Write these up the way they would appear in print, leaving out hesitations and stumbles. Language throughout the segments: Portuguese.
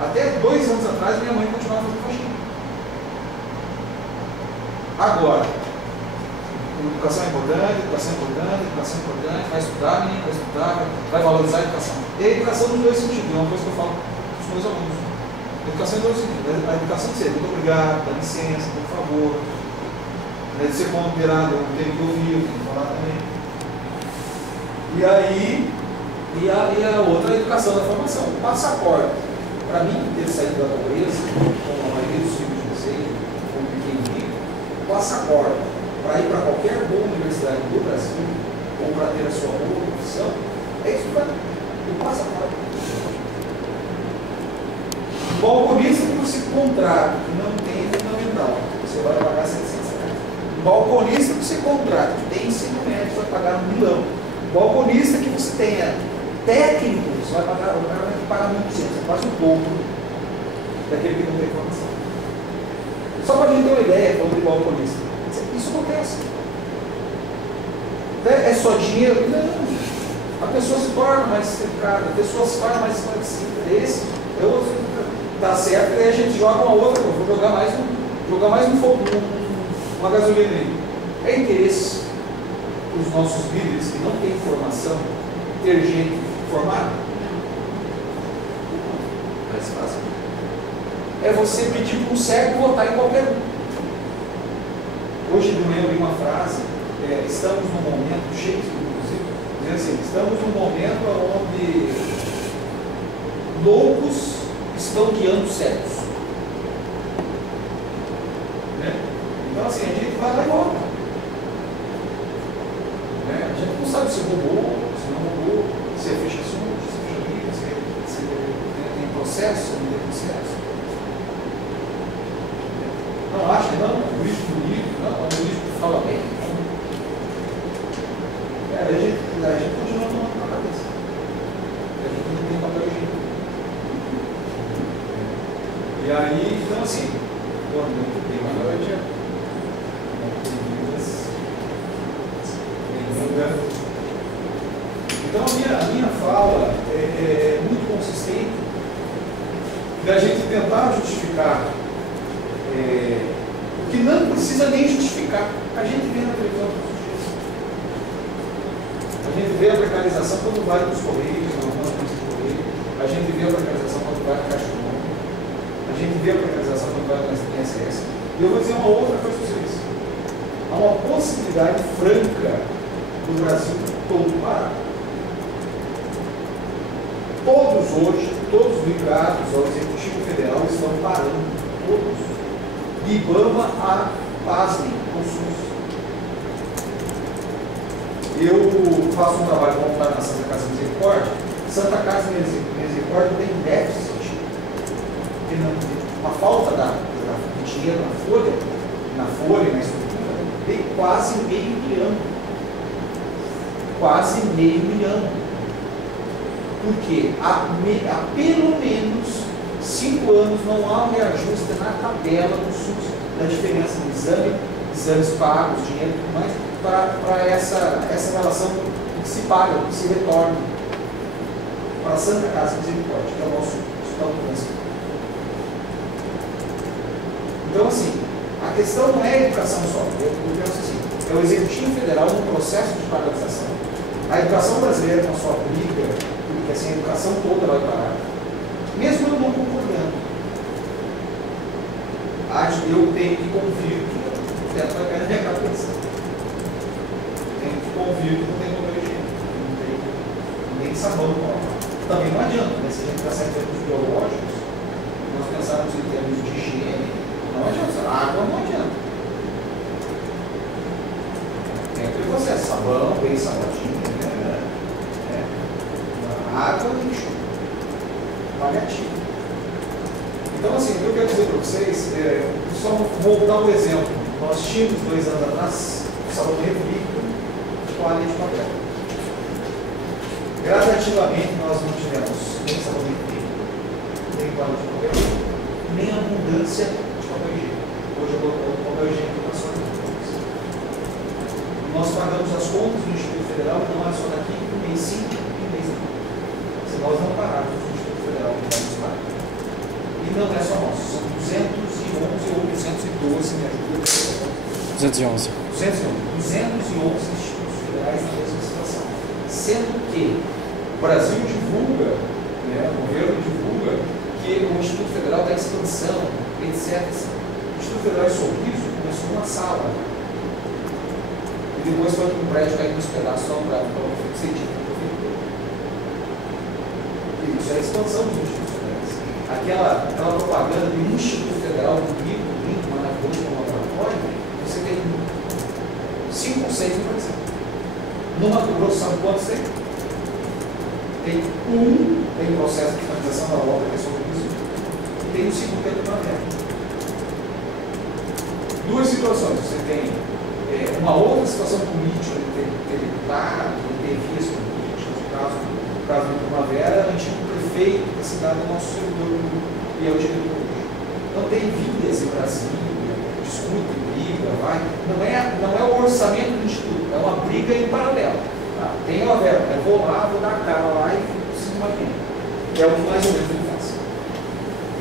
Até 2 anos atrás, minha mãe continuava fazendo faxina. Agora, educação é importante, vai estudar, menino, vai estudar, vai valorizar a educação. E a educação nos dois sentidos, é uma coisa que eu falo para os meus alunos. Educação em dois sentidos. A educação de ser muito obrigado, dá licença, por favor. De ser ponderado, eu tenho que ouvir, eu tenho que falar também. E aí, a outra, a educação da formação. O passaporte, para mim, ter saído da pobreza, como a maioria dos filhos de vocês, como pequenininho, o passaporte para ir para qualquer boa universidade do Brasil, ou para ter a sua boa profissão, é isso para o passaporte. O balconista que você contrata, que não tem fundamental, você vai pagar 700 reais. O balconista que você contrata, que tem ensino médio, você vai pagar $1 milhão. O balconista que você tenha técnico, você vai pagar, o cara vai pagar 1.200, é quase o dobro daquele que não tem formação. Só para a gente ter uma ideia, falando de balconista. Isso acontece. É só dinheiro? Não. A pessoa se torna mais cercada, a pessoa se torna mais esclarecida. Esse é outro. Dá certo, e aí a gente joga uma outra, vou jogar mais um fogo, uma gasolina aí. É interesse dos nossos líderes que não têm formação ter gente formada? Mais fácil. É você pedir para um cego votar em qualquer um. Hoje de manhã eu li uma frase, estamos num momento, Shakespeare inclusive, dizendo assim, estamos num momento onde loucos estão guiando cegos. Né? Então assim, a gente vai lá e volta. Né? A gente não sabe se roubou, se não roubou, se é fecha sujo, se é fecha livre, se tem processo, se não tem processo. Não acha, não, o juiz bonito, não, o juiz que fala bem. A gente continua tomando na cabeça. A gente não tem papel higiênico. E aí, então assim, boa noite. Então a minha fala é muito consistente da gente tentar justificar o que não precisa nem justificar. A gente vê na televisão todos os dias. A gente vê a precarização quando vai para os Correios, a gente vê a precarização quando vai para a Caixa Econômica, a gente vê a precarização quando vai para a INSS. E eu vou dizer uma outra coisa para vocês. Há uma possibilidade franca do Brasil todo parar. Todos hoje, todos ligados ao Executivo Federal estão parando. Todos. De IBAMA a pasmem, com SUS. Eu faço um trabalho voluntário na Santa Casa Misericórdia. Santa Casa Misericórdia tem déficit. Uma falta de dinheiro na folha e na estrutura, tem quase $500 milhão. Quase $500 milhão. Porque há pelo menos 5 anos não há um reajuste na tabela do SUS, da diferença do exames pagos, dinheiro e tudo mais, para essa relação que se paga, que se retorna para a Santa Casa Misericórdia, que é o nosso hospital do câncer. Então, assim, a questão não é a educação só, eu penso assim, é o Executivo Federal no processo de paralisação. A educação brasileira, com a sua briga, porque assim, a educação toda vai parar. Mesmo eu não concordando, eu tenho que convir que o teto vai cair na minha cabeça. Tenho que convir que não tem papel higiênico, não tem nem sabão. Também não adianta, né? Se a gente pensar em termos biológicos, nós pensarmos em termos de higiene, não adianta. A água não adianta. Tem aquele processo, sabão, bem sabadinho, né? A água tem que paliativo. Então, assim, o que eu quero dizer para vocês só voltar um exemplo. Nós tínhamos 2 anos atrás sabonete líquido de toalha de papel. Gradativamente nós não tivemos nem sabonete líquido, nem toalha de papel, nem abundância de papel higiênico. Hoje o papel higiênico está só aqui. Nós pagamos as contas do Instituto Federal, não é só daqui, mês 5 e mês 9. Se nós não pararmos o Instituto Federal, não vai nos pagar. E não é só nosso, são 211 ou 212, me ajuda. 211. 211 institutos federais na mesma situação. Sendo que o Brasil divulga, né, o governo divulga, que o Instituto Federal está em expansão, etc. O Instituto Federal de Sorriso começou numa sala. E depois foi para um prédio caindo nos pedaços só para o sentido. Isso é a expansão dos institutos federais. Aquela propaganda do Instituto Federal do Rio, maravilhoso como laboratório, você tem 5 ou 6 no Brasil. No Mato Grosso, sabe quantos tem? Tem processo de finalização da obra, que é sobre isso, e tem o segundo tempo na terra. Duas situações. Você tem uma outra situação política, de ter deputado, de ter vias políticas, no caso da Primavera, o antigo prefeito da cidade é o nosso servidor e é o diretor hoje. Então tem vias em Brasília, discute, briga, vai. Não é o orçamento do Instituto, é uma briga em paralelo. Tá? Tem uma verba, eu vou lá, vou dar a cara lá e preciso de uma quem. É o que mais ou menos ele faz.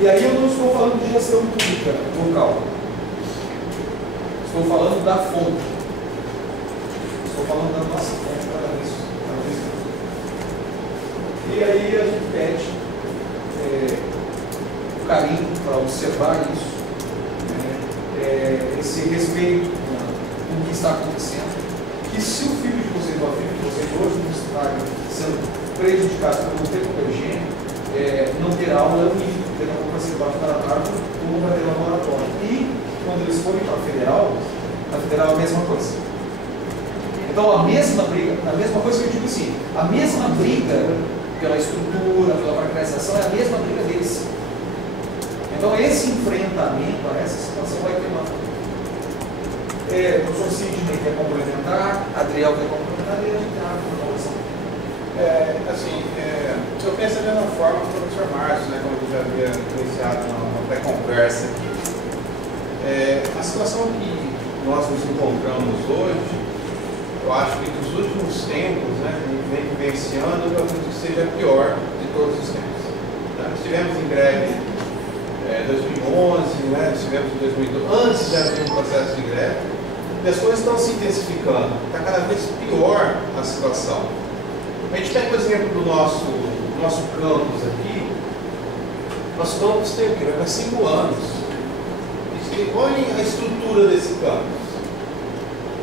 E aí eu não estou falando de gestão pública local. Estou falando da fonte. Estou falando da nossa fonte cada vez. E aí a gente pede o carinho para observar isso, né? Esse respeito com o que está acontecendo. Que se o filho de vocês, ou a filha de vocês hoje não está sendo prejudicado por não ter copergênio, não terá aula unívida, porque não vai ser parte da tarde, ou não vai ter laboratório. E quando eles forem para a federal é a mesma coisa. Então a mesma briga, a mesma coisa que eu digo assim, a mesma briga pela estrutura, pela parcerização é a mesma briga deles. Então esse enfrentamento a essa situação vai ter uma. O professor Sidney quer complementar, Adriel quer complementar e a gente abre uma conversa. Eu penso da mesma forma que o professor Márcio, né, como eu já havia iniciado na pré-conversa aqui. A situação que nós nos encontramos hoje, eu acho que nos últimos tempos, né, que a gente vem vivenciando, eu acredito que seja a pior de todos os tempos. Nós estivemos em greve em 2011, né, estivemos em 2012, antes já havia um processo de greve, e as coisas estão se intensificando, está cada vez pior a situação. A gente pega o exemplo do nosso campus aqui, nosso campus tem o quê? Vai para 5 anos. Olhem a estrutura desse campus.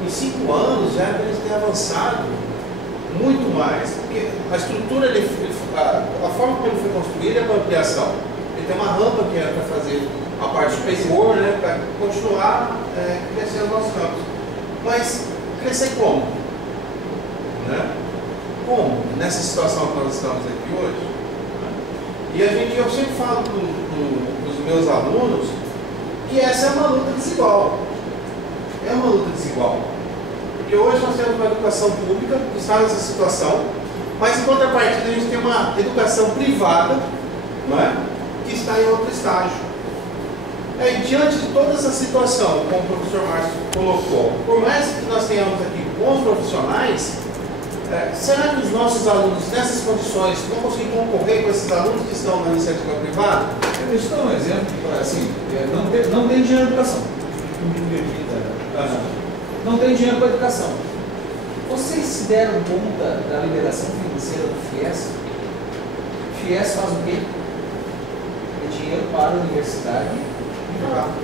Em 5 anos já eles têm avançado muito mais, porque a estrutura, a forma como ele foi construído é para ampliação. Ele tem uma rampa que é para fazer a parte superior, né, para continuar crescendo o nosso campus. Mas crescer como? Né? Como? Nessa situação que nós estamos aqui hoje. Né? E eu sempre falo para os meus alunos que essa é uma luta desigual. É uma luta desigual. Porque hoje nós temos uma educação pública que está nessa situação, mas em contrapartida a gente tem uma educação privada, não é? Que está em outro estágio. Diante de toda essa situação, como o professor Márcio colocou, por mais que nós tenhamos aqui bons profissionais, será que os nossos alunos nessas condições vão conseguir concorrer com esses alunos que estão na iniciativa privada? Deixa eu dar um exemplo que, assim, não tem dinheiro para educação. Não tem dinheiro para educação. Vocês se deram conta da liberação financeira do FIES? O FIES faz o quê? É dinheiro para a universidade privada.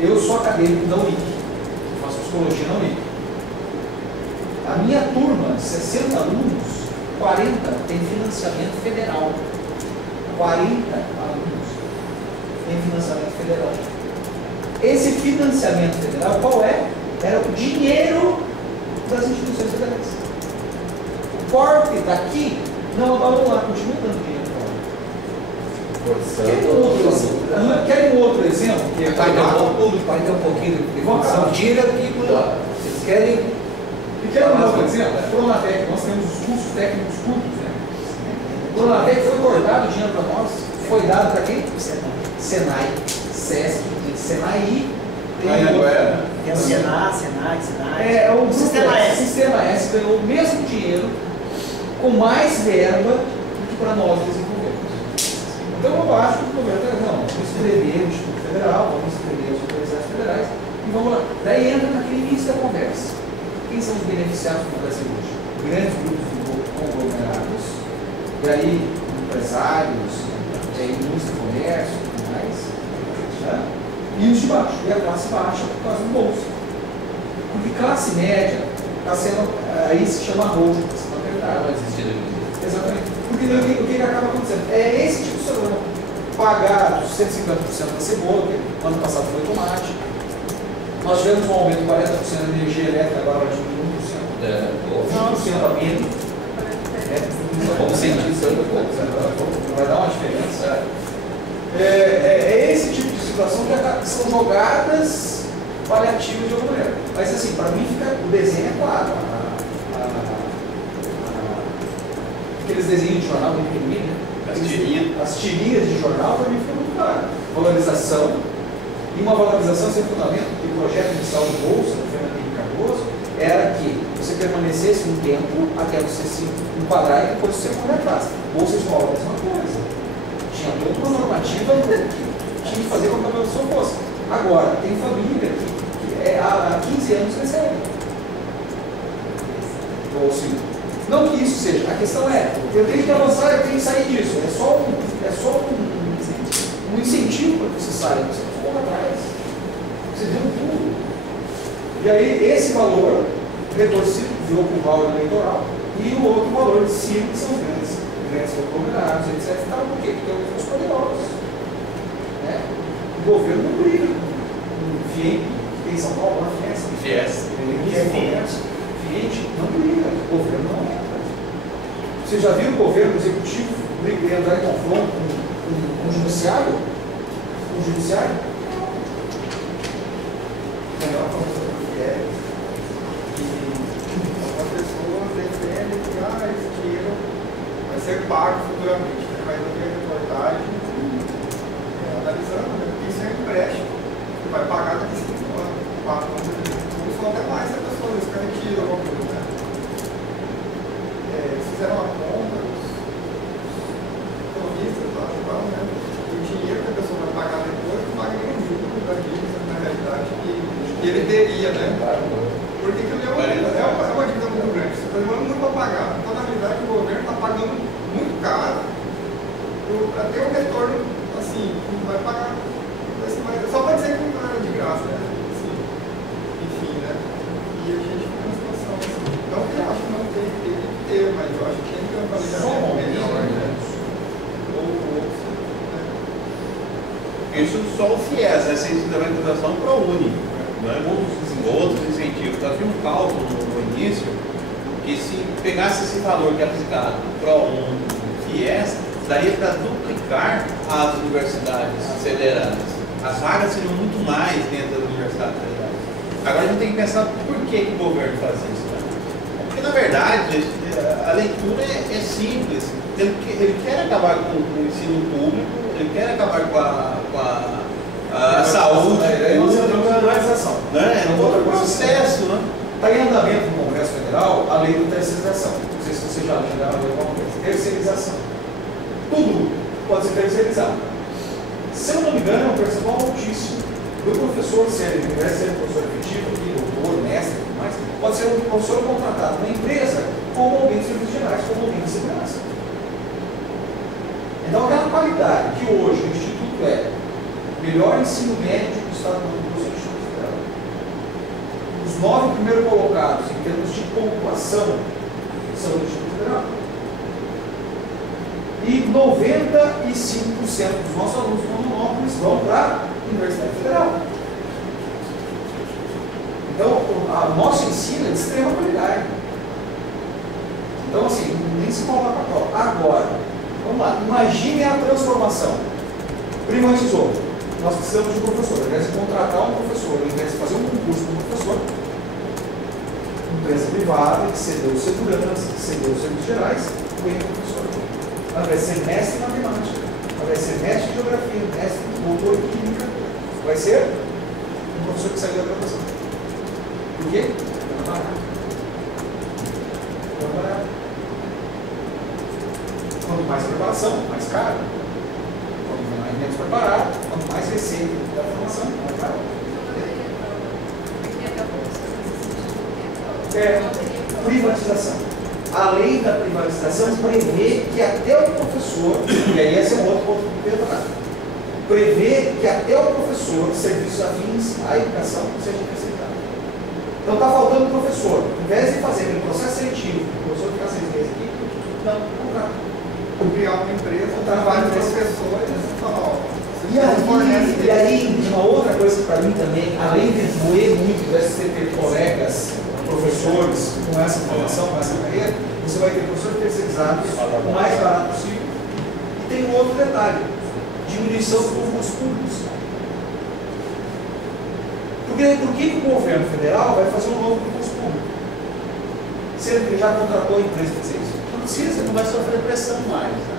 Eu sou acadêmico da UIC, faço psicologia na UIC. A minha turma, 60 alunos, 40 tem financiamento federal. 40 alunos tem financiamento federal. Esse financiamento federal, qual é? Era o dinheiro das instituições federais. O corte daqui não abandonou lá, continua dando dinheiro para lá. Querem um outro exemplo? Que é o público vai ter um pouquinho de função. Tira aqui por lá. Vocês querem. E quer um outro exemplo? A Pronatec, nós temos os cursos técnicos curtos, né? A Pronatec foi cortado o dinheiro para nós, foi dado para quem? Senai, SESC, Senai. É o Senai. É o Sistema S. Sistema S ganhou o mesmo dinheiro com mais verba do que para nós desenvolvermos. Então, acho que o governo está dizendo, não, vamos escrever o Instituto Federal, vamos escrever as universidades federais, e vamos lá. Daí entra naquele início da conversa. Quem são os beneficiados do Brasil hoje? Grandes grupos de conglomerados, e aí empresários, indústria, comércio, tudo mais, né? E os de baixo, e a classe baixa por causa do bolso. Porque classe média está sendo, aí se chama roubo, se não verdade. Não existe. Exatamente. Porque o que acaba acontecendo? É esse tipo de problema. Pagar os 150% da cebola, que ano passado foi tomate. Nós tivemos um aumento de 40% da energia elétrica, agora vai diminuir 1%. 1% a menos. Como cientista, vai dar uma diferença. É esse tipo de situação que são jogadas paliativas de alguma maneira. Mas assim, para mim o desenho é claro. Aqueles desenhos de jornal muito pequenininho, né? As tirinhas de jornal, para mim fica muito claro. Valorização, e uma valorização sem fundamento, que o projeto inicial do Bolsa, do Fernando Henrique Cardoso, era que você permanecesse um tempo até você se enquadrar e depois você correr atrás. Bolsa Escola, a mesma coisa. Tinha toda uma normativa que tinha que fazer com que a pessoa fosse. Agora, tem família que há 15 anos recebe. Ou seja, não que isso seja, a questão é, eu tenho que avançar, eu tenho que sair disso. É só um incentivo para que você saia, você corra atrás. Você deu tudo. E aí, esse valor retorcido virou com o valor eleitoral e o outro valor de cima, que são os grandes conglomerados, etc. Por quê? Porque são os poderosos. Né? O governo não briga com o FIEM, que tem em São Paulo, na Fies. Fiente não briga, o governo não entra. Você já viu o governo executivo entrar em confronto com o judiciário? Com o judiciário? Uma pessoa defende que esse dinheiro vai ser pago futuramente, né? Mas eu vi a reportagem analisando, né? Porque isso é um empréstimo que vai pagar daqui a 5 anos, 4 anos, ou até mais se a pessoa retira alguma coisa. Né? Fizeram uma conta, os economistas lá, né? O dinheiro que a pessoa vai pagar depois não paga nenhum juro da dívida, na realidade, que ele teria, né? Porque aquilo é uma dívida muito grande, você está demorando muito para pagar. Então, na realidade, o governo está pagando muito caro para ter um retorno, assim, vai pagar. Só para dizer que não é de graça, né? Assim, enfim, né? E a gente fica numa situação assim. Não que eu acho que não tem que ter, mas eu acho que tem que ter uma qualidade melhor, né? Isso só o FIES, essa incentivação para o UNI. Outros incentivos. Eu fiz um cálculo no início que se pegasse esse valor que é aplicado para o FIES, daria para duplicar as universidades federadas. As vagas seriam muito mais dentro das universidades federais. Agora a gente tem que pensar por que o governo faz isso. Né? Porque na verdade a leitura é simples. Ele quer acabar com o ensino público, ele quer acabar com a saúde, é um outro processo, né? Está em andamento no Congresso Federal a lei da terceirização. Não sei se você já chegaram a ler alguma coisa. Terceirização. Tudo pode ser terceirizado. Se eu não me engano, é um percentual altíssimo do professor, se ele tivesse ser professor efetivo, doutor, mestre e tudo mais, pode ser um professor contratado na empresa como alguém de serviços gerais, como alguém de segurança. Então, aquela qualidade que hoje o Instituto é melhor ensino médio do Estado do Mato Grosso do Instituto Federal. Os 9 primeiros colocados em termos de pontuação são do Instituto Federal. E 95% dos nossos alunos de Rondonópolis vão para a Universidade Federal. Então, o nosso ensino é de extrema qualidade. Então, assim, nem se coloca para prova. Agora, vamos lá, imagine a transformação. Privatizou. Nós precisamos de um professor. Ao invés de contratar um professor, ao invés de fazer um concurso para um professor, empresa privada que cedeu segurança, que cedeu serviços gerais, vem o professor. Ao invés de ser mestre em matemática, ao invés de ser mestre em geografia, mestre em doutor em química, vai ser um professor que saiu da graduação. Por quê? Não é barato. Não é barato. Quanto mais preparação, mais caro. Quanto Privatização. A lei da privatização prevê que até o professor, e aí esse é um outro ponto que eu quero prevê que até o professor, serviços afins à educação, seja terceirizado. Então está faltando professor. Em vez de fazer aquele processo seletivo, o professor ficar 6 meses aqui, não, contrato. Criar uma empresa, trabalho de professores e falar, ó. E aí, uma outra coisa para mim também, além de doer muito, de ter colegas, professores com essa formação, com essa carreira, você vai ter professores terceirizados o mais barato possível. E tem um outro detalhe, diminuição dos concursos públicos. Por que o governo federal vai fazer um novo concurso público? Sendo que ele já contratou a empresa para fazer isso? Não precisa, Não vai sofrer pressão mais. Né?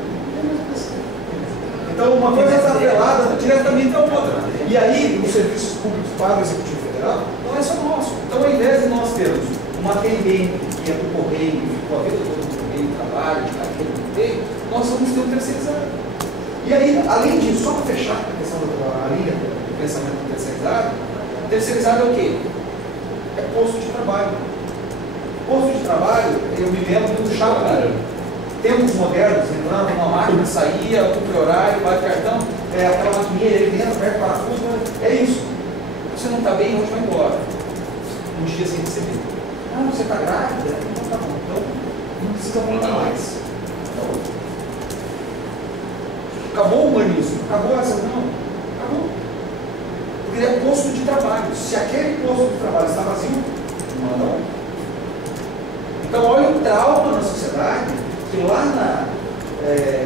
Então, uma coisa está atrelada diretamente à outra. E aí, os serviços públicos para o Executivo Federal não é só nosso. Então, ao invés de nós termos uma atendente que é do correio, que ficou a vida toda do correio, trabalho, de carreira do correio, nós vamos ter um terceirizado. E aí, além disso, só para fechar a questão da linha do pensamento terceirizado é o quê? É posto de trabalho. Posto de trabalho, eu me lembro do Chapa. Tempos modernos, entrando numa máquina, saía, cumpre horário, bate cartão, aquela maquininha, ele dentro, aperta parafuso, é isso. Você não está bem, hoje vai embora. Um dia sem receber. Ah, você está grávida? Então tá bom. Então, não precisa voltar mais. Então, acabou o humanismo, acabou essa, não, acabou. Porque é posto de trabalho. Se aquele posto de trabalho está vazio, não. Então, olha o trauma na sociedade, que lá na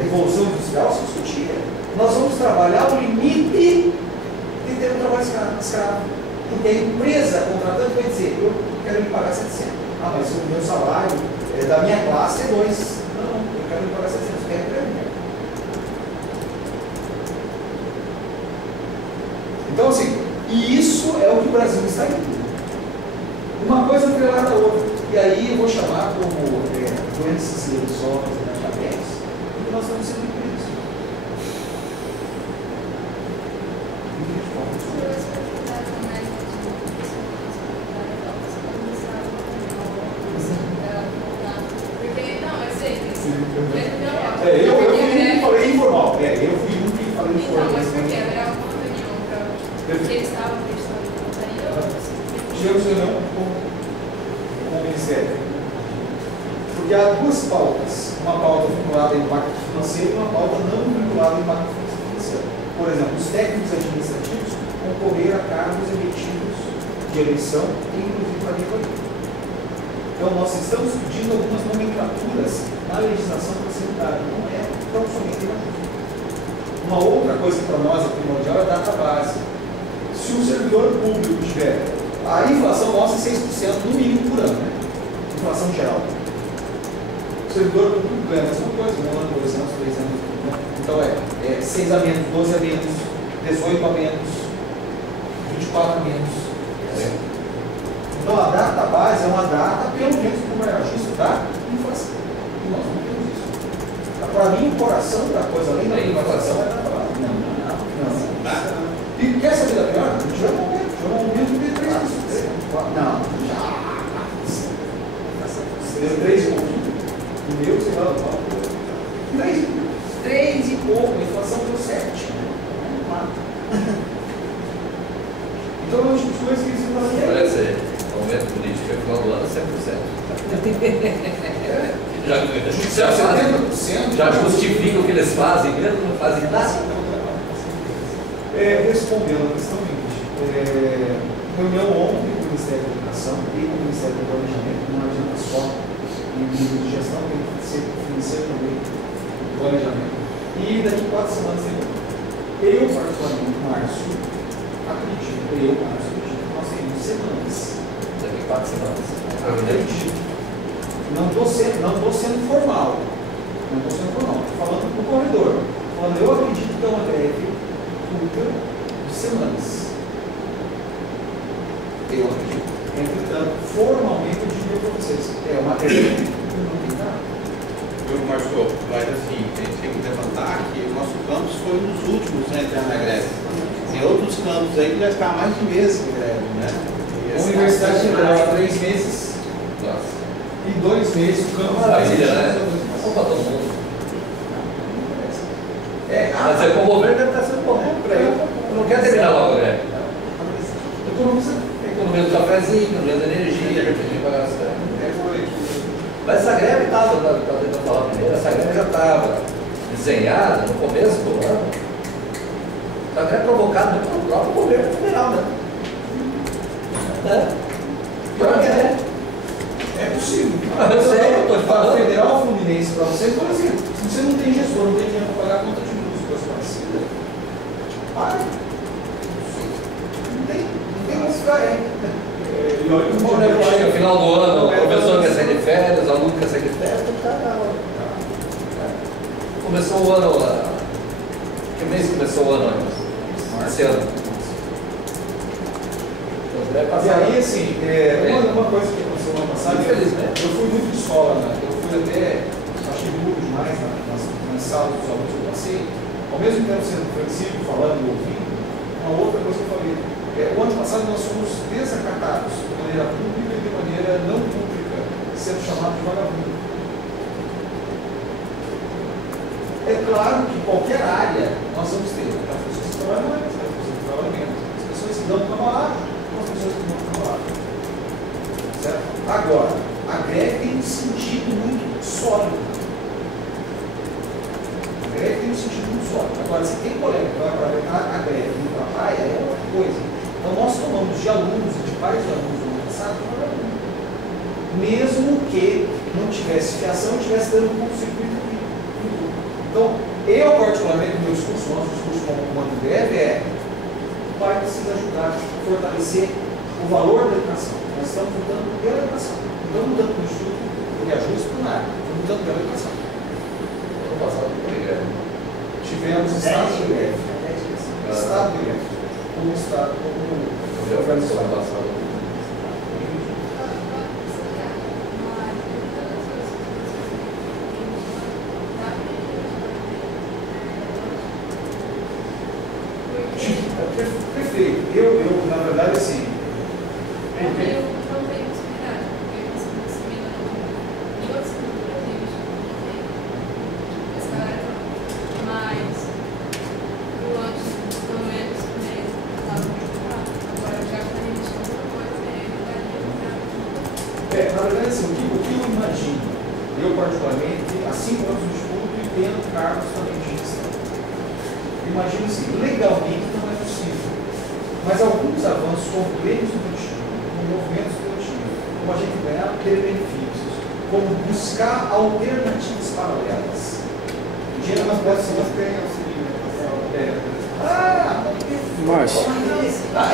Revolução Industrial se discutia. Nós vamos trabalhar o limite de ter um trabalho escravo. Porque a empresa contratante vai dizer, eu quero me pagar 700. Ah, mas o meu salário da minha classe é 2. Não, eu quero me pagar 700, quero emprego. Então, assim, e isso é o que o Brasil está indo. Uma coisa atrelada à outra. E aí eu vou chamar como doenças silenciosas e diabetes, porque nós estamos sendo incríveis. Eu falei informal. Eu fui um que falei informal. Então, mas por quê? Era uma reunião que eles estavam acreditando que votaria? Tivemos reunião com o Ministério. Porque há duas pautas. Uma pauta vinculada ao impacto financeiro e uma pauta não vinculada ao impacto financeiro. Por exemplo, os técnicos administrativos concorrer a cargos eletivos de eleição, inclusive para recolher. Então, nós estamos pedindo algumas nomenclaturas na legislação para ser mudada. Não é tão somente na justiça. Uma outra coisa para nós é primordial é a data base. Se o servidor público tiver, a inflação nossa é 6% no mínimo por ano, né? Inflação geral. O servidor público ganha a mesma coisa, 1 ano, 2 anos, 3 anos. Né? Então é 6 a menos, 12 a menos, 18 a menos, 24 a menos. Então a data base é uma data, pelo menos como é justo, da inflação. E nós não temos isso. Para mim, o coração da coisa, além da privatização, é a data base. Não. E quer saber da pior? A gente vai morrer. Foi um aumento de 3 anos. Não. Deu 3 e pouquinho. O meu, sei lá, 3 e pouco. A inflação deu 7. Então, é uma das coisas que eles não fazem. Parece aumento político é final do ano 100%. Já justifica o que eles fazem, mesmo não fazem nada. Respondendo a questão reunião ontem com o Ministério da Educação e com o Ministério do Planejamento, não adianta só em nível de gestão, tem que ser financeiro também, planejamento. E daqui 4 semanas tem outro. Eu, particularmente, Márcio, acredito que nós teremos semanas. Daqui 4 semanas. Acredito. Não estou sendo formal. Estou falando para o corredor. Falando, eu acredito que é uma greve curta de semanas. Eu acredito. Entretanto, formalmente eu diria para vocês, é uma greve que não tem nada. Viu, Marcelo? Mas assim, a gente tem que levantar que o nosso campus foi um dos últimos a entrar na greve. Tem outros campos aí que já está há mais de meses em greve, né? A universidade entrou há 3 meses. Nossa. Em 2 meses o campo Maravilha, vai né? ser Vamos para todo mundo. É, Mas o governo deve estar sendo correto para ele. Não quer terminar logo, né? economiza. Economia do cafezinho, economia da energia, economia para gastar. Mas essa greve estava, tentando falar primeiro, essa greve já estava desenhada no começo do ano. Essa greve provocada pelo próprio governo federal, né? Pior que é. É possível. Eu sei, eu tô te falando. Federal Fluminense para você, por exemplo, se você não tem gestor, não tem dinheiro para pagar a conta de luz, coisa parecida, pare. Não tem mais ficar aí. E olha que Bom, né, chega no final do ano, o professor quer sair de férias, o aluno quer sair de férias, tem que estar na hora. Começou o ano, que mês começou o ano? Esse ano. E aí, assim, uma coisa que aconteceu no ano passado, eu fui muito de escola, né? Eu fui até, achei burro demais nas salas dos alunos que eu passei, ao mesmo tempo sendo flexível, falando e ouvindo, uma outra coisa que eu falei. O ano passado nós fomos desacatados de maneira pública e de maneira não pública, sendo chamado de vagabundo. É claro que qualquer área nós vamos ter as pessoas que trabalham mais, as pessoas que trabalham menos, as pessoas que dão trabalho, as pessoas que não trabalham. Certo? Agora, a greve tem um sentido muito sólido. A greve tem um sentido muito sólido. Agora, se tem colega que vai aproveitar a greve e ir para a praia, é outra coisa. Então, nós tomamos de alunos e de pais de alunos no ano passado, mesmo que não tivesse fiação e estivesse dando um curto-circuito. Então, eu particularmente, no meu discurso, o nosso discurso como comando de greve o pai precisa ajudar a fortalecer o valor da educação. Nós estamos lutando pela educação. Não estamos lutando pelo estudo, porque ajuda isso por nada. Estamos lutando pela educação. Ano passado foi greve. Tivemos estado de greve. Estado de greve. Como estado, como Eu já falei sobre o passado. Perfeito. Eu, na verdade, assim. Eu não tenho possibilidade, porque você não se vê em outros produtos, essa galera mas o lanche, pelo menos, estava muito caro. Agora, já que está resistindo, não pode ter Na verdade, assim, o que eu imagino, eu particularmente, há 5 anos de estudo e tendo cargos também de gestão. Imagino assim, legalmente não é possível, mas alguns avanços como prêmios estudantis, como movimentos estudantis, como a gente ganhar ter benefícios, como buscar alternativas paralelas. O dinheiro não pode ser tem auxílio.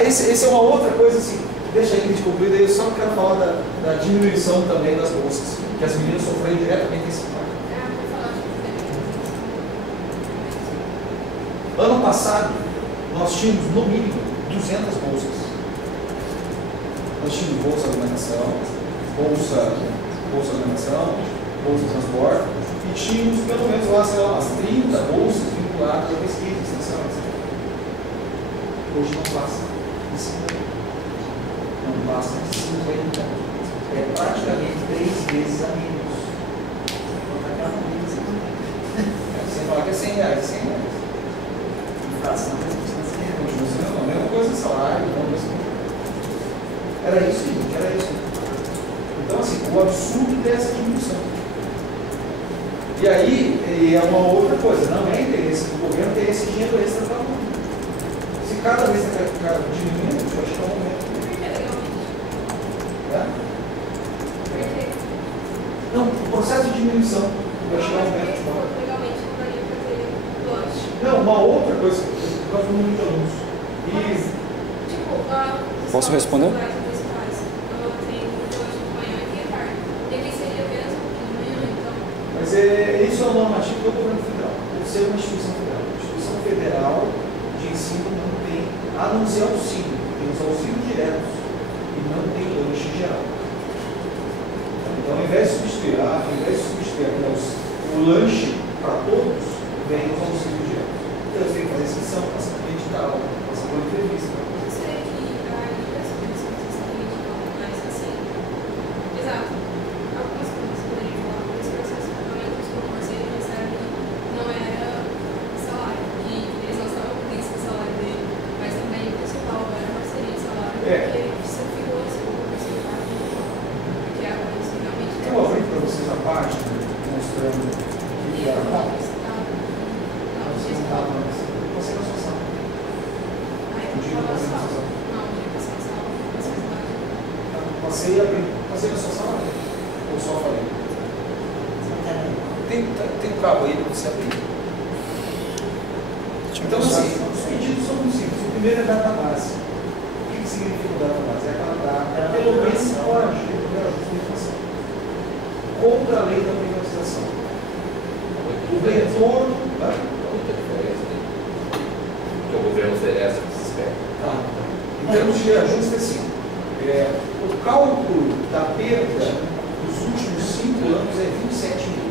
Esse é uma outra coisa assim, deixa aí de concluir, daí eu só quero falar da diminuição também das bolsas, que as meninas sofreram diretamente esse impacto. Ano passado, nós tínhamos, no mínimo, 200 bolsas. Nós tínhamos bolsa de alimentação, bolsa de alimentação, bolsa de transporte, e tínhamos pelo menos lá, sei lá, umas 30 bolsas vinculadas à pesquisa e extensão. Hoje não passa de 50. Não passa de 50. É praticamente 3 vezes a menos. Sem falar que é R$100, R$100. Inflação, a mesma coisa de salário, era isso, gente, era isso. Então, assim, o absurdo dessa diminuição. E aí, é uma outra coisa, não é interesse do governo ter esse dinheiro extra para o mundo. Se cada vez que ficar diminuindo, eu acho que é um momento. Não, o processo de diminuição, eu acho que é um momento. Legalmente, não daria para ter lanche. Não, uma outra coisa, eu gosto muito de alunos. Posso responder? Mas isso é um normativo do governo federal, por ser uma instituição federal. A instituição federal de ensino não tem, a não ser auxílio, tem os auxílios diretos e não tem lanche geral. Então, ao invés de substituir, o lanche para todos, vem os auxílios diretos. Então, você tem que fazer inscrição, passa por edital, passa por entrevista. Eu sei que a educação mas assim, exato. Passei a abrir. Passei na sua sala? Ou só falei? Tem cabo aí para você abrir. Então, assim, os pedidos são muito simples. O primeiro é database. O que significa database? É aquela data, pelo menos fora de informação. Contra a lei da privatização. O retorno. Muita diferença, né? Que o governo oferece para esses pés. Em termos de ajuste, assim, o cálculo da perda dos últimos 5 anos é 27 mil.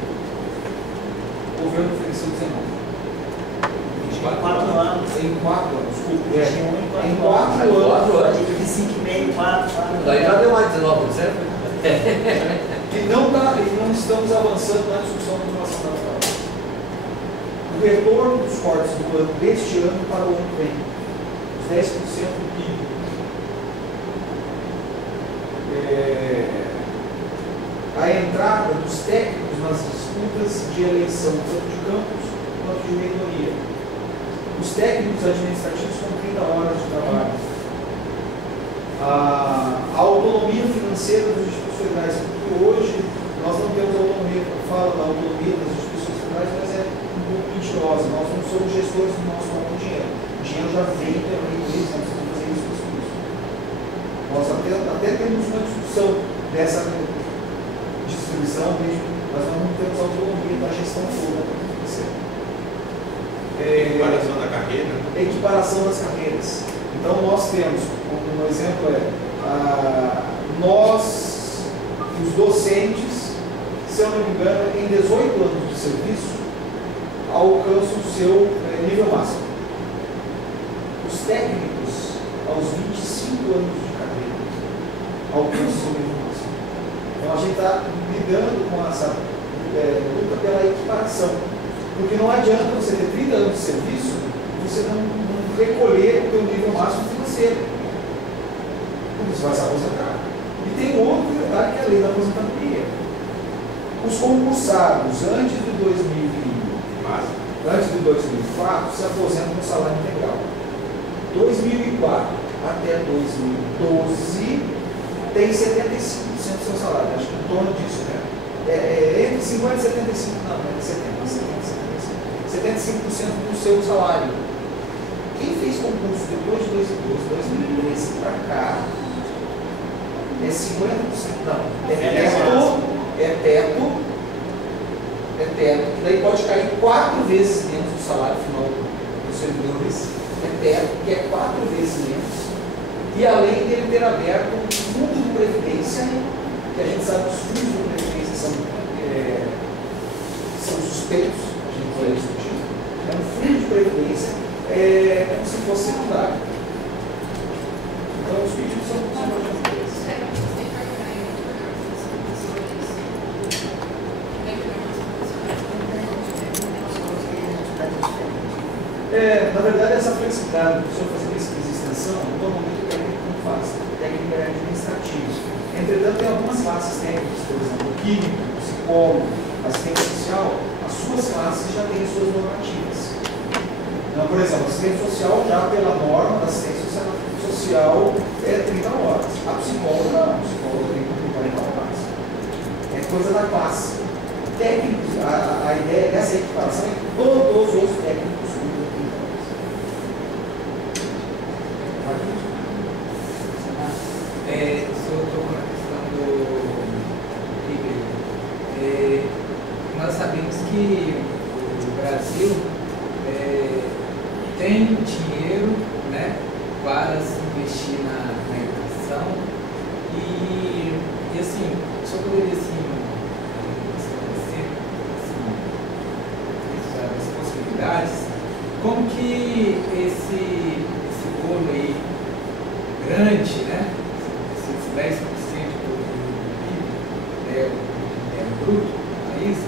O governo ofereceu 19. 4 anos. Em 4 anos, desculpa. Em 4 4 anos. De 5,5, 4. Daí já deu mais 19%. E não estamos avançando na discussão com relação à data. O retorno dos cortes deste ano para o ano que vem, os 10% do PIB. A entrada dos técnicos nas disputas de eleição, tanto de campos quanto de reitoria. Os técnicos administrativos com 30 horas de trabalho. A autonomia financeira dos institutos federais, porque hoje nós não temos autonomia, fala da autonomia das instituições federais, mas é um pouco mentirosa. Nós não somos gestores do nosso próprio dinheiro. O dinheiro já vem pela reitoria, nós precisamos fazer isso. Nós até temos uma discussão dessa distribuição, mas nós não temos autonomia da gestão toda. Equiparação da carreira. Equiparação das carreiras. Então nós temos, um exemplo nós, os docentes, se eu não me engano, em 18 anos de serviço, alcançam o seu nível máximo. Os técnicos, aos 25 anos de carreira, alcançam o seu nível máximo. Então a gente está lidando com essa luta pela equiparação. Porque não adianta você ter 30 anos de serviço e você não recolher o seu nível máximo financeiro. Porque você vai se aposentar. E tem outro detalhe que é a lei da aposentadoria. Os concursados antes de 2004 se aposentam com salário integral. 2004 até 2012 tem 75% do seu salário. Acho que em torno disso, né? Entre 50% e 75%, não, é 75% do seu salário. Quem fez concurso depois de 2012, 2013 para cá, é 50%, não, é teto, que daí pode cair 4 vezes menos do salário final dos servidores, que é 4 vezes menos, e além dele ter aberto um fundo de previdência, que a gente sabe que os fundos de previdência são suspeitos, a gente vai discutir. É um fundo de previdência, como se fosse secundário. Então, os pedidos são na verdade, essa flexibilidade do senhor fazer pesquisa e extensão, normalmente o técnico não faz. O técnico é administrativo. Entretanto, tem algumas classes técnicas, por exemplo, o químico, o psicólogo, assistente social, as suas classes já têm suas normativas. Então, por exemplo, assistente social já pela norma da assistência social é 30 horas. A psicóloga não, a psicóloga tem 40 horas. É coisa da classe. Técnicos, a ideia dessa equiparação é que todos os técnicos cumprem 30 horas. O senhor tocou na questão do híbrido. Nós sabemos que o Brasil tem dinheiro, né, para se investir na educação e assim, o senhor poderia esclarecer as possibilidades, como que esse bolo aí grande, né, esses 10% do PIB bruto do país,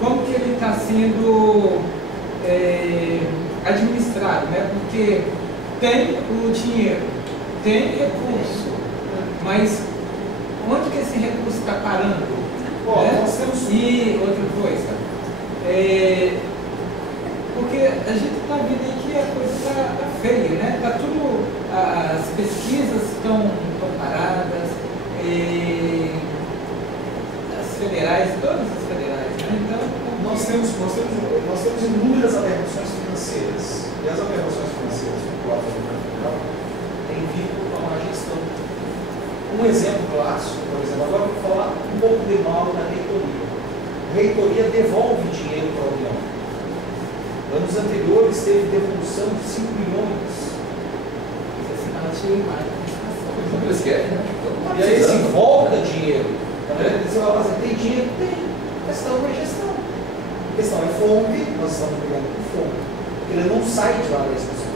como que ele está sendo administrado, né? Porque tem o dinheiro, tem recurso, mas onde que esse recurso está parando? Né? E outra coisa, porque a gente está vendo aí que a coisa está feia, né? Tá tudo, as pesquisas estão paradas, federais, todas as federais, né? Então, Nós temos inúmeras aberrações financeiras. E as aberrações financeiras vinculadas ao governo federal têm vínculo com a má gestão. Um exemplo clássico, por exemplo, agora eu vou falar um pouco de mal da reitoria. A reitoria devolve dinheiro para a União. Anos anteriores teve devolução de 5 milhões. Eles querem, né? E aí se volta dinheiro. Você vai fazer, tem dinheiro? Tem. A questão é gestão. A questão é fonte, nós estamos brigando com fonte. Ele não sai de lá da discussão.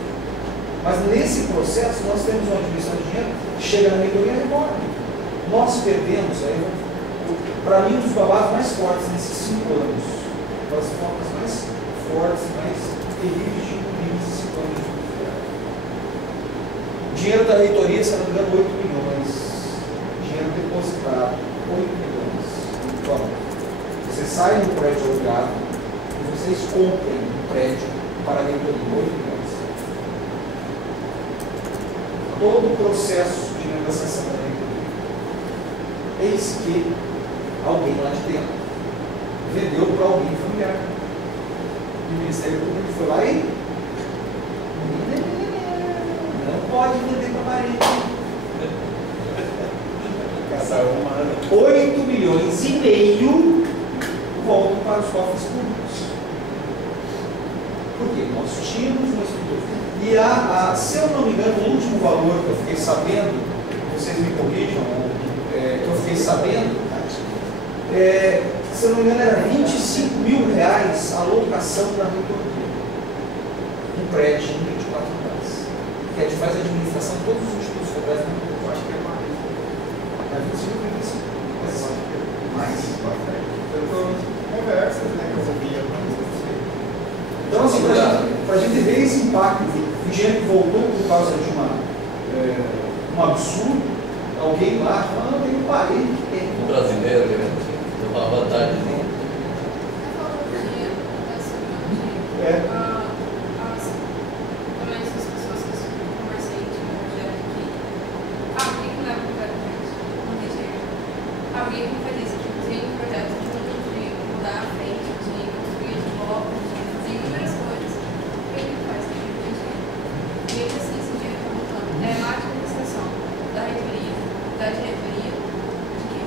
Mas nesse processo nós temos uma distribuição de dinheiro que chega na reitoria e embora. Nós perdemos, para mim, um dos babados mais fortes nesses 5 anos. Uma das formas mais fortes, mais terríveis de engolir esses 5 anos. O dinheiro da reitoria, se não me engano, 8 milhões. Dinheiro depositado, 8 milhões. Então, você sai do prédio alugado e vocês comprem um prédio para a reitoria, 8 milhões. Todo o processo de negociação da reitoria. Eis que alguém lá de dentro vendeu para alguém familiar. E o Ministério Público foi lá e não pode vender para parente. 8 milhões e meio voltam para os cofres públicos. Por quê? Nós tínhamos uma estrutura. E se eu não me engano, o último valor que eu fiquei sabendo, vocês me corrijam, que eu fiquei sabendo, se eu não me engano, era 25 mil reais a locação da reitoria. Um prédio em 24 horas. Que a gente faz a administração de todos os institutos federais da reitoria. Eu acho que é mais. É 25 mil, mais. Conversas, né, que eu ouvia. Então, assim, para a gente ver esse impacto de dinheiro que voltou por causa de um absurdo, alguém lá falando, tem um parente que tem. O brasileiro, né? Uma vantagem. Também essas pessoas que eu conversei de um projeto aqui. Por que não leva o projeto para isso? Não tem dinheiro. Por que não faz isso? Tem um projeto de mudar a frente, de construir de volta, de fazer inúmeras coisas. Por que não faz? Não tem dinheiro. Ninguém precisa de dinheiro para voltando. É má administração da reitoria, da diretoria, de quê?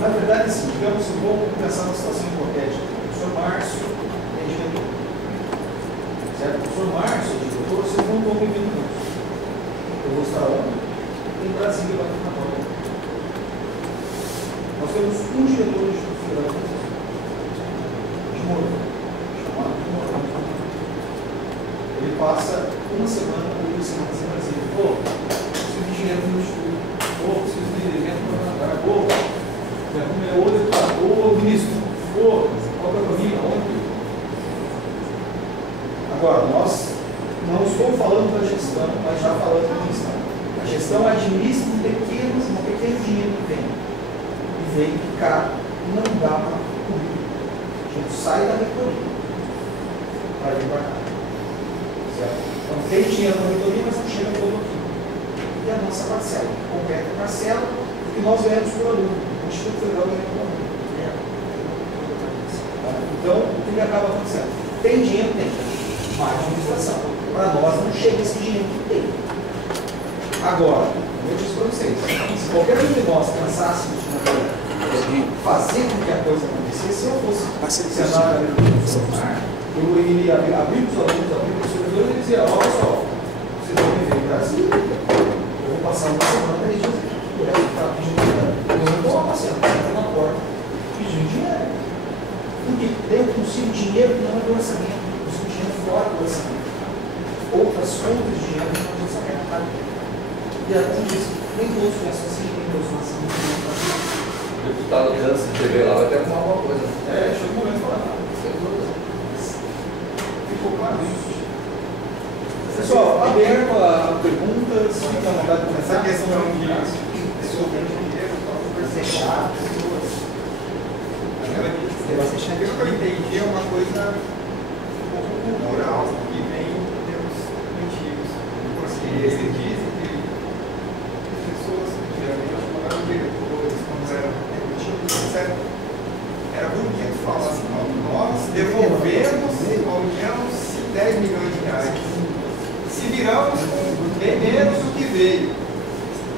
Na verdade, sim, digamos, vamos pensar numa situação hipotética. O professor Márcio é diretor. Certo? O professor Márcio é diretor, vocês não vão viver juntos. Eu vou estar onde? Em Brasília, batendo na porta. Nós temos um diretor de Instituto Federal de Moura, chamado de Moura. Ele passa uma semana ou 2 semanas em Brasília. Preciso de dinheiro no estudo. Preciso de evento parlamentar. Meu deputado, ministro, qual é o caminho? Onde? Agora, nós não estou falando da gestão, mas já falando da gestão. A gestão administra um pequeno dinheiro que vem. E vem cá, não dá para cobrir. A gente sai da reitoria para vir para cá. Certo? Então tem dinheiro na reitoria, mas não chega todo aqui. E a nossa parcela, completa parcela, que nós ganhamos por aluno. O Instituto Federal ganha por aluno. Então, o que acaba acontecendo? Tem dinheiro? Tem. Má administração. Para nós não chega esse dinheiro que tem. Agora, eu disse para vocês, se qualquer um de nós pensasse em fazer com que a coisa acontecesse, se eu fosse cenário eu iria abrir para os alunos, abrir para os servidores e dizer, olha só, vocês vão viver em Brasília, eu vou passar uma semana, 3 dias aqui, o resto está pedindo dinheiro. Eu não estou lá passeando, estou na porta, pedindo dinheiro. Porque eu consigo dinheiro que não é do orçamento, eu consigo dinheiro fora do orçamento. Outras fontes de dinheiro que não é do orçamento. E além disso, nem todos conhecem assim, nem todos conhecem assim. O deputado cansa de TV lá, vai ter que arrumar alguma coisa. Chegou o momento de falar. Ficou claro isso. Pessoal, aberto a perguntas, fica à vontade de começar. Essa questão de pessoa ganhando dinheiro, para fechar pessoas. Pelo que eu entendi, é uma coisa um pouco cultural que vem em termos antigos. Porque eles dizem que as pessoas que geralmente chamaram diretores, quando eram executivos, etc., viramos com bem menos do que veio. O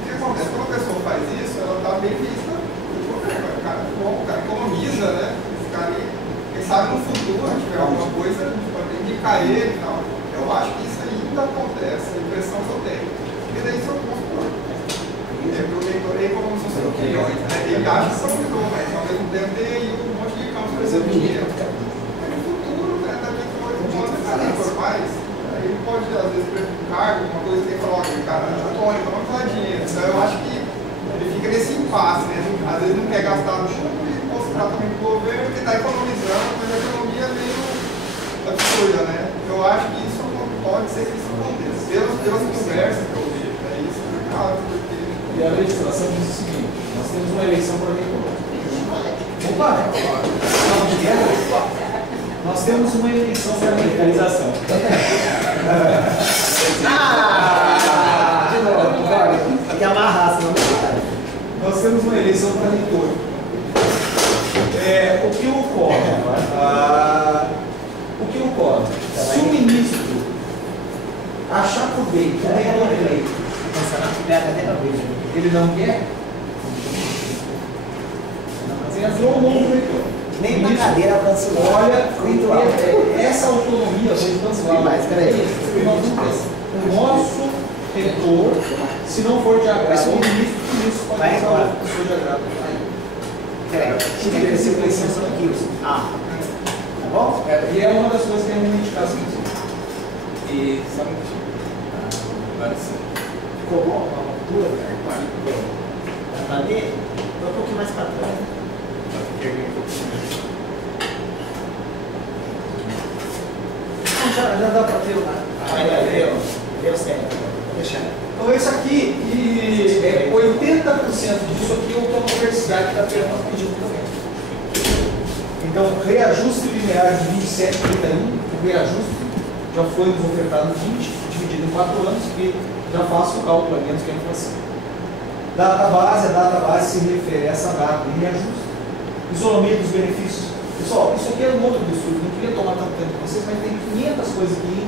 que acontece? Quando a pessoa faz isso, ela está bem vista do governo. O cara é bom, o cara economiza, né? Esse cara aí, quem sabe no futuro, se tiver alguma coisa, pode indicar ele e tal. Eu acho que isso ainda acontece, a impressão que eu tenho. E daí isso é um ponto. O leitor aí, como se fosse opiniões, né? Ele acha que economizou, mas ao mesmo tempo tem aí um monte de campos para receber dinheiro. No futuro, né? Daqui a pouco ele pode mais. Ele pode, às vezes, prejudicar alguma coisa que ele fala, olha, cara, Antônio, vamos fazer dinheiro. Então eu acho que ele fica nesse impasse, né? Às vezes não quer gastar no chumbo e mostrar também para o governo que está economizando, mas a economia é meio absurda, né? Eu acho que isso pode ser que isso aconteça. Pelas conversas que eu vejo, é isso, porque... E a legislação diz o seguinte: nós temos uma eleição para reitor. Opa! Nós temos uma eleição para legalização. De novo, vai. Tem que amarrar, senão não vai. Nós temos uma eleição para reitor. O que ocorre? Se o ministro achar por bem que o reitor eleito ele não quer, entrou um novo reitor. Nem uma cadeira alcança o Olha, essa autonomia, o nosso reitor, se não for de agrado, o ministro pode vai embora. Se for de agrado. Peraí, tinha que esse preço aqui. Tá bom? E é uma das coisas que a gente indica assim. E sabe agora sim. Ficou bom? Uma altura? Pra valer? Tô um pouquinho mais pra trás. Já dá pra ver lá. Deu certo. Vou deixar. Então esse aqui, e 80% disso aqui é o que a universidade está pedindo também. Então, reajuste linear de 27,31, o reajuste já foi nos ofertado 20, dividido em 4 anos, que já faço o cálculo menos que a inflação. A database se refere a essa data de reajuste. Isolamento dos benefícios. Pessoal, isso aqui é um outro estudo, não queria tomar tanto tempo com vocês, mas tem 500 coisas aqui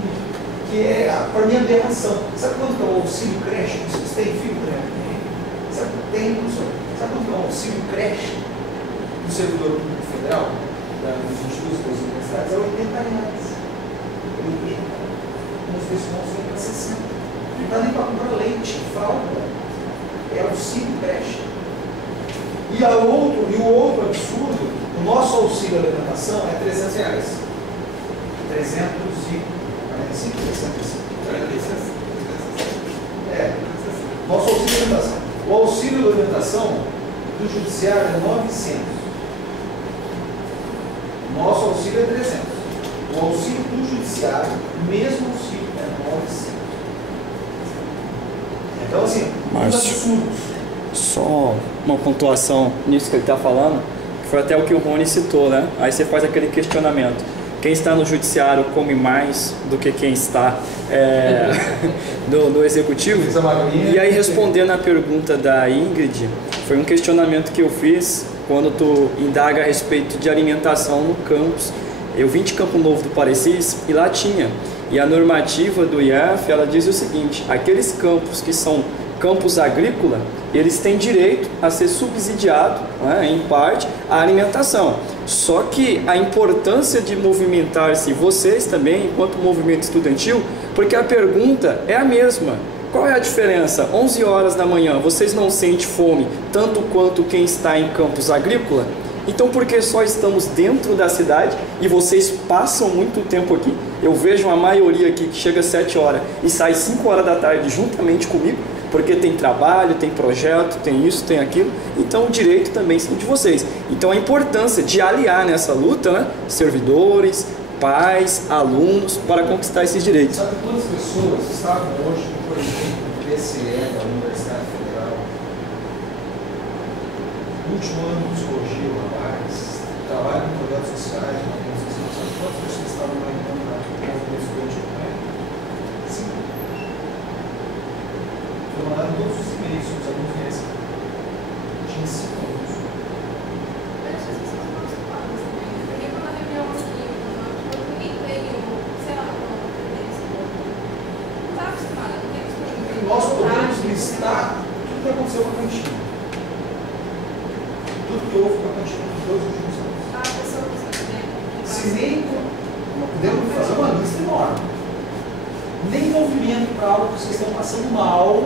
que é, para mim, aberração. Sabe quanto é o auxílio creche? Vocês têm filho, né? Sabe quanto tem, professor? Sabe quanto é o auxílio creche do servidor público federal, dos institutos das universidades? É R$80. Uns descontos vêm para 60. Não dá nem para comprar leite, fralda. É auxílio creche. E o outro absurdo, o nosso auxílio alimentação é R$300. 345. Nosso auxílio alimentação. O auxílio alimentação do judiciário é 900. Nosso auxílio é 300. O auxílio do judiciário, mesmo auxílio, é 900. Então, assim, muitos absurdos. Só uma pontuação nisso que ele está falando, que foi até o que o Rony citou, né? Aí você faz aquele questionamento: quem está no judiciário come mais do que quem está no executivo? E aí, respondendo a pergunta da Ingrid, foi um questionamento que eu fiz quando tu indaga a respeito de alimentação no campus. Eu vim de Campo Novo do Parecis e lá tinha. E a normativa do IEF, ela diz o seguinte: aqueles campos que são campus agrícola, eles têm direito a ser subsidiado, né, em parte, a alimentação. Só que a importância de movimentar-se, vocês também, enquanto movimento estudantil, porque a pergunta é a mesma. Qual é a diferença? 11 horas da manhã, vocês não sentem fome tanto quanto quem está em campus agrícola? Então, por que só estamos dentro da cidade e vocês passam muito tempo aqui? Eu vejo a maioria aqui que chega às 7 horas e sai 5 horas da tarde juntamente comigo, porque tem trabalho, tem projeto, tem isso, tem aquilo. Então, o direito também são de vocês. Então, a importância de aliar nessa luta, né, servidores, pais, alunos, para conquistar esses direitos. Sabe quantas pessoas estavam hoje, por exemplo, no PCE da Universidade Federal? No último ano de psicologia, trabalho em projetos sociais, sabe quantas pessoas estavam lá então na movimento estudantil? Sim. Foi mandado todos os e-mails sobre os alunos nessa. Tinha 5 alunos. As pessoas não estão ocupadas também. Porque quando a reunião aqui, ninguém veio, sei lá, não estava listar tudo que aconteceu com a cantina. Tudo que houve com a cantina nos 2 últimos anos. A pessoa que Se nem podemos fazer uma lista enorme. Nem movimento para algo que vocês estão passando mal,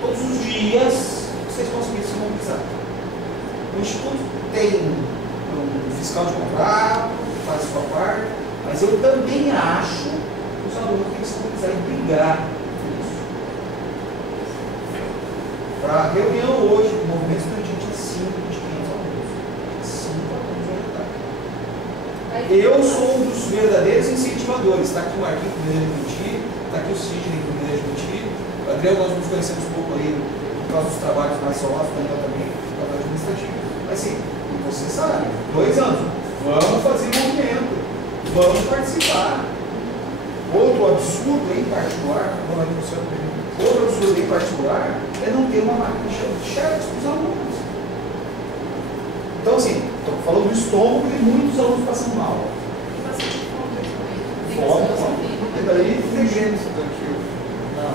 todos os dias vocês conseguirem se mobilizar. O Instituto tem um fiscal de contrato, faz a sua parte, mas eu também acho que os alunos têm que se mobilizar e brigar por isso. Para a reunião hoje do movimento estudantil tinha 5 de 500 alunos. 5 alunos orientados. Eu sou um dos verdadeiros incentivadores. Está aqui o Marquinhos do Mineiro de Buti, está aqui o Sidney do Mineiro de Buti. O Adriel, nós nos conhecemos um pouco aí por causa dos trabalhos mais solares, também, por causa administrativo. Mas assim, você sabe, 2 anos, vamos fazer movimento, vamos participar. Outro absurdo em particular, outro absurdo em particular é não ter uma máquina de xerox para os alunos. Então assim, estou falando do estômago e muitos alunos passam mal. Fome, e daí tem gênero estudantil. Não.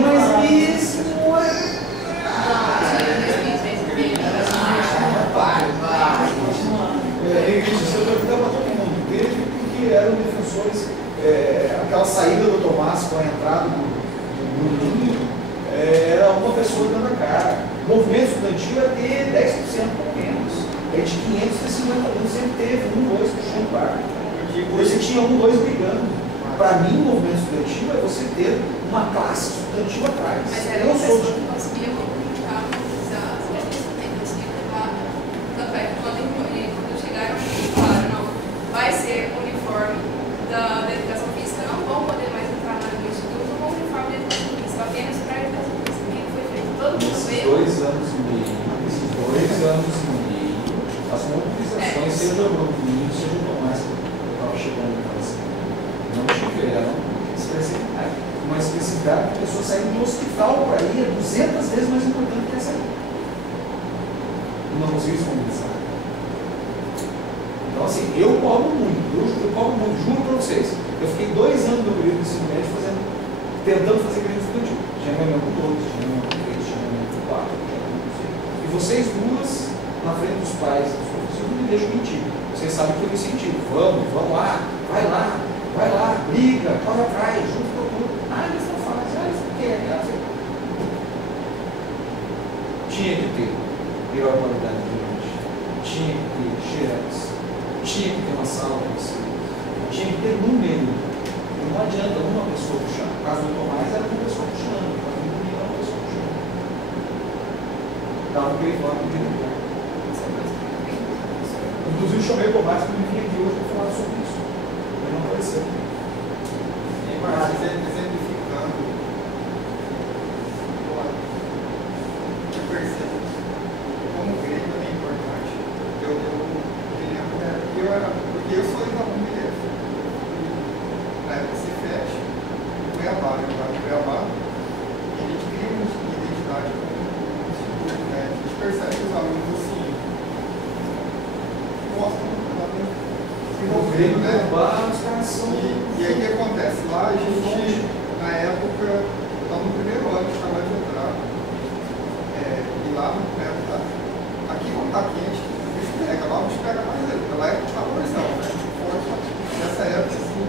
Mas isso não é. Isso eu para todo mundo, desde porque eram defensores, aquela saída do Tomás com a entrada do Ninho, era uma pessoa dando a cara. O movimento estudantil ia ter 10% pelo menos. É de 550 alunos, sempre teve 1, 2 puxando o barco. Você tinha 1, 2 brigando. Para mim, o movimento estudantil é você ter uma classe estudantil atrás. Mas era uma pessoa que conseguia comunicar, mobilizar, as pessoas também conseguiam levar. Tanto é que quando chegaram aqui, falaram, não, vai ser o uniforme da educação física, não vão poder mais entrar no instituto com o uniforme da educação física, apenas para a educação física. O que foi feito? Todo mundo veio. 2 anos e meio, esses 2 anos e meio, as mobilizações, seja o Bruninho, seja o Tomás, que eu estava chegando e falava assim, não tiveram uma especificidade de pessoa saindo do hospital para ir é 200 vezes mais importante que essa aí. E não conseguiu se mobilizar. Então, assim, eu cobro muito, juro para vocês. Eu fiquei 2 anos no período de ensino médio tentando fazer greve estudantil. Tinha reunião com todos, tinha reunião com 3, tinha reunião com 4, tinha reunião com 5. E vocês duas, na frente dos pais, dos professores, não me deixam mentir. Vocês sabem que eu me incentivo. Vamos lá, vai lá, briga, corre atrás, junto com tudo. Eles não fazem, eles não querem. Tinha que ter pior qualidade de gente, tinha que ter xerox, tinha que ter uma sala para você, tinha que ter número. Não adianta uma pessoa puxar. No caso do Tomás era uma pessoa puxando, no caso do Bruninho era uma pessoa puxando. Estava no período de lugar. Inclusive chamei o Tomás para ele vir aqui hoje para falar sobre isso. Ele não apareceu. Mas exemplificando, eu percebo como o grego é importante. Eu me lembro, porque eu sou ex-aluno de Grego. Na época se fecha, o Cuiabá, e a gente cria uma identidade como instituto, né? A gente percebe que os alunos assim gostam de envolver, né? E aí o que acontece? Lá a gente, na época, estava no primeiro ano de trabalho de entrar. E lá no aqui quando está quente, a gente pega, lá a gente pega mais ainda. Lá é a conversão, né? Forte. Nessa época, assim,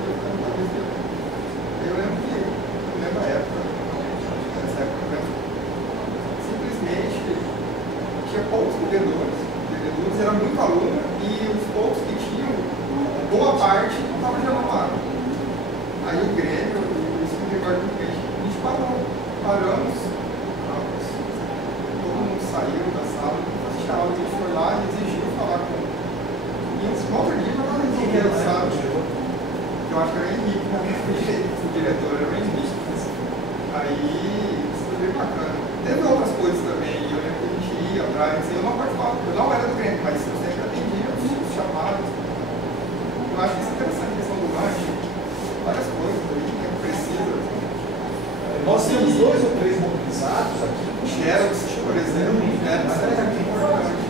eu lembro da época, nessa época, simplesmente tinha poucos vendedores. Vendedores era muito aluno e os poucos que tinham, boa parte não estava renovado. Aí o Grêmio, isso me recorda muito bem, a gente paramos, todo mundo saiu da sala, assistir a aula, a gente foi lá e exigiu falar com e uns outro dia para falar com o sabe? Eu acho que era Henrique, o diretor era o Henrique. Aí isso foi bem bacana. Teve outras coisas também, eu lembro que a gente ia atrás, eu não participava, eu não era do Grêmio, mas eu sempre atendia os chamados. Eu acho que isso é interessante, a questão do lanche, várias coisas aí, que precisa. Nós temos 2 ou 3 mobilizados aqui. Xerox, por exemplo, Xerox é importante.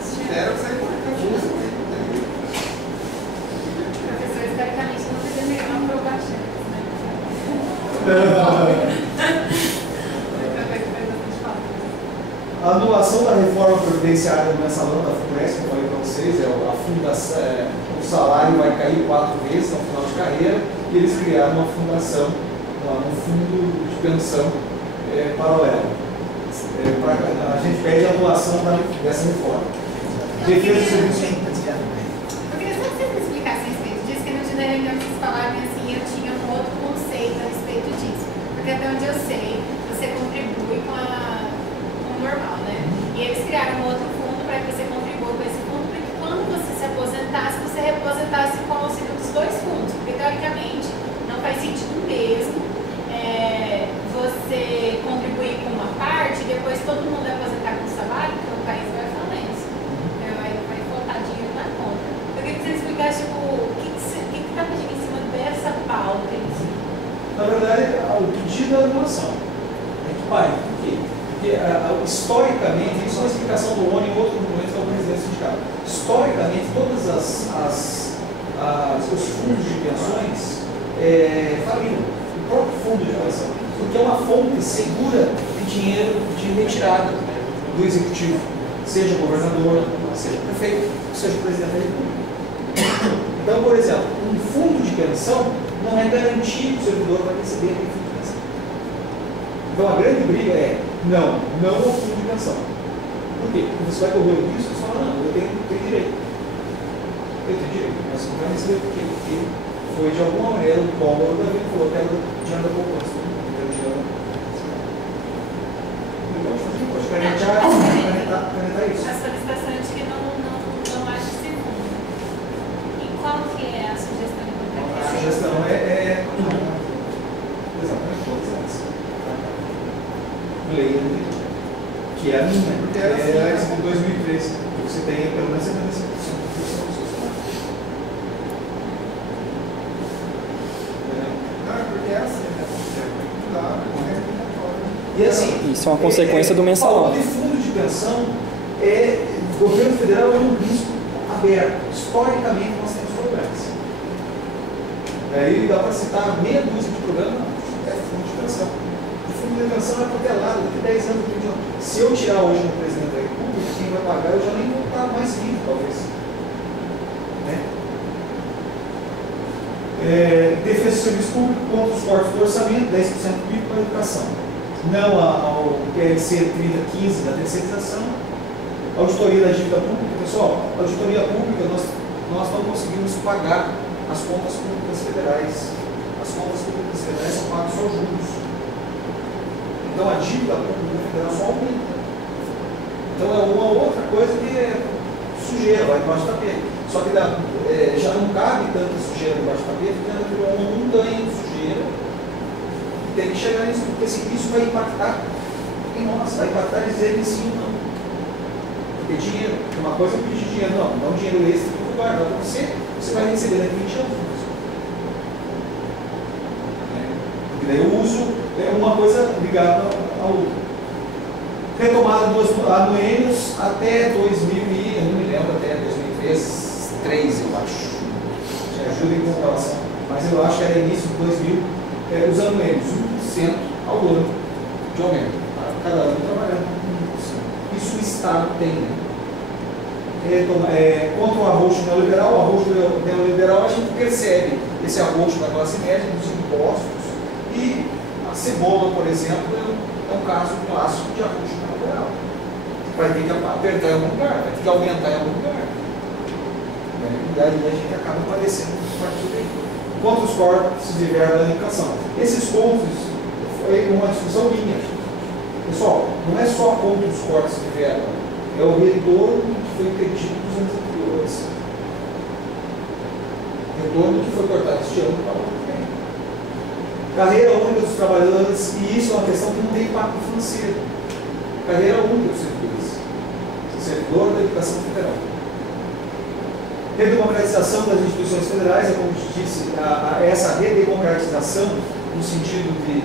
Xerox é importantíssimo. Professor, historicamente, não precisa negar uma aprovação, né? A anulação da reforma previdenciária do mensalão da FUNESP, que eu falei para vocês, a fundação, o salário vai cair 4 vezes no final de carreira, e eles criaram uma fundação, um fundo de pensão paralelo. A gente pede a anulação dessa reforma. Defesa do serviço. Eu queria só que vocês me explicassem a respeito disso, que no dia da reunião vocês falaram assim, eu tinha um outro conceito a respeito disso. Porque até onde eu sei, você contribui com o normal, né? E eles criaram um outro fundo para que você contribua com esse fundo, para que quando você se aposentasse, você reaposentasse com o auxílio dos dois fundos. Porque teoricamente não faz sentido mesmo você contribuir com uma parte e depois todo mundo aposentar com o salário, porque o país vai à falência. Vai faltar dinheiro na conta. Eu queria que você explicasse o que está pedindo em cima dessa pauta em si. Na verdade, o pedido é a anulação. Pai, por quê? Porque historicamente, isso é uma explicação do ONU em outro documento que é o presidente do sindicato. Historicamente, todos os fundos de pensões faliram. O próprio fundo de pensão. Porque é uma fonte segura de dinheiro de retirada do executivo, seja governador, seja prefeito, seja presidente da República. Então, por exemplo, um fundo de pensão não é garantia que o servidor vai receber aquele fundo de pensão. Então, a grande briga é não ao fundo de pensão. Por quê? Porque você vai correr o risco e você fala, não, eu tenho direito. Eu tenho direito, mas você não vai receber por quê? Porque foi de alguma maneira o Collor da vida falou, pega o dinheiro da poupança. Pode canetar isso. A solicitação é de que não acha esse fundo. E qual que é a sugestão de A sugestão é exatamente todas elas. Lei que é a minha, porque é essa de 2013. Você tem pelo menos 75% do seu salário. Porque é assim, né? E assim, isso é uma consequência do mensalão. Falando de fundo de pensão, o governo federal é um risco aberto. Historicamente, nós temos problemas. Aí dá para citar meia dúzia de programas, é fundo de pensão. O fundo de pensão é protelado, daqui 10 anos. Se eu tirar hoje no presidente da República, quem vai pagar, eu já nem vou estar mais vivo, talvez. Defesa do serviço público contra os cortes do orçamento, 10% do PIB para a educação. Não ao PLC 3015 da terceirização. Auditoria da dívida pública. Pessoal, auditoria pública, nós não conseguimos pagar as contas públicas federais. As contas públicas federais são pagas só juros. Então a dívida pública federal só aumenta. Então é uma outra coisa que é sujeira, vai debaixo do tapete. Só que já não cabe tanta sujeira debaixo do tapete, porque virou uma montanha de sujeira. Tem que chegar nisso, porque isso vai impactar em nós, vai impactar dizer sim ou não. Porque dinheiro, uma coisa é pedir dinheiro, não, dá um dinheiro extra para o lugar, para você vai receber daqui 20 anos. Porque daí o uso é uma coisa ligada ao outro. Retomada dos anuênios até 2000 e, eu não me lembro, até 2003, eu acho. Me ajuda em comparação, mas eu acho que era início de 2000. Os anuênios, 1% ao ano de aumento. Cada ano trabalhando com 1%. Isso o Estado tem. Contra o arroxo neoliberal, o arroxo neoliberal, a gente percebe esse arroxo da classe média nos impostos. E a cebola, por exemplo, é um caso clássico de arroxo neoliberal. Vai ter que apertar em algum lugar, vai ter que aumentar em algum lugar. E aí a gente acaba padecendo a partir daí. Contra os cortes de verba da educação. Esses pontos foi uma discussão minha. Pessoal, não é só contra os cortes de verba, é o retorno que foi perdido nos anos anteriores. Retorno que foi cortado este ano para o ano que vem. Carreira única dos trabalhadores, e isso é uma questão que não tem impacto financeiro. Carreira única dos servidores. Servidor da educação federal. Redemocratização das instituições federais, é como disse, essa redemocratização no sentido de